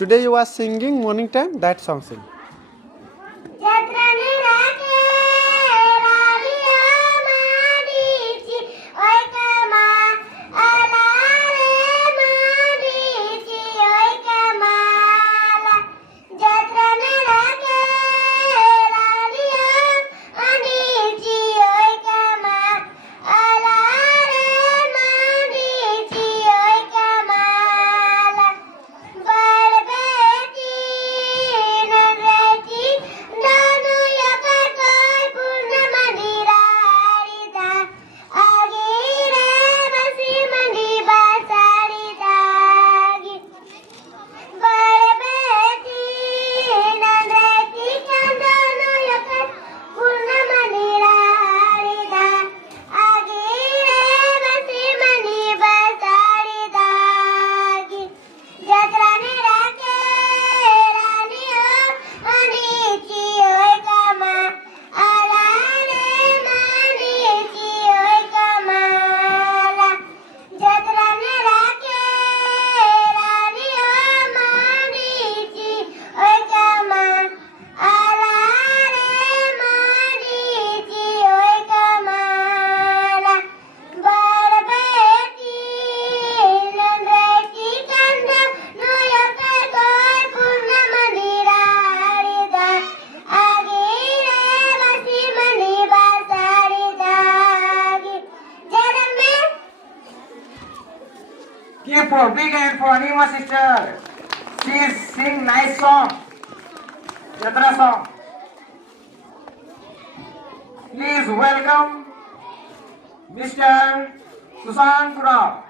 Today you are singing morning time. That song sing. Give for big hand for Anima sister. She sing nice song. Yatra song. Please welcome Mr. Susan Kunal.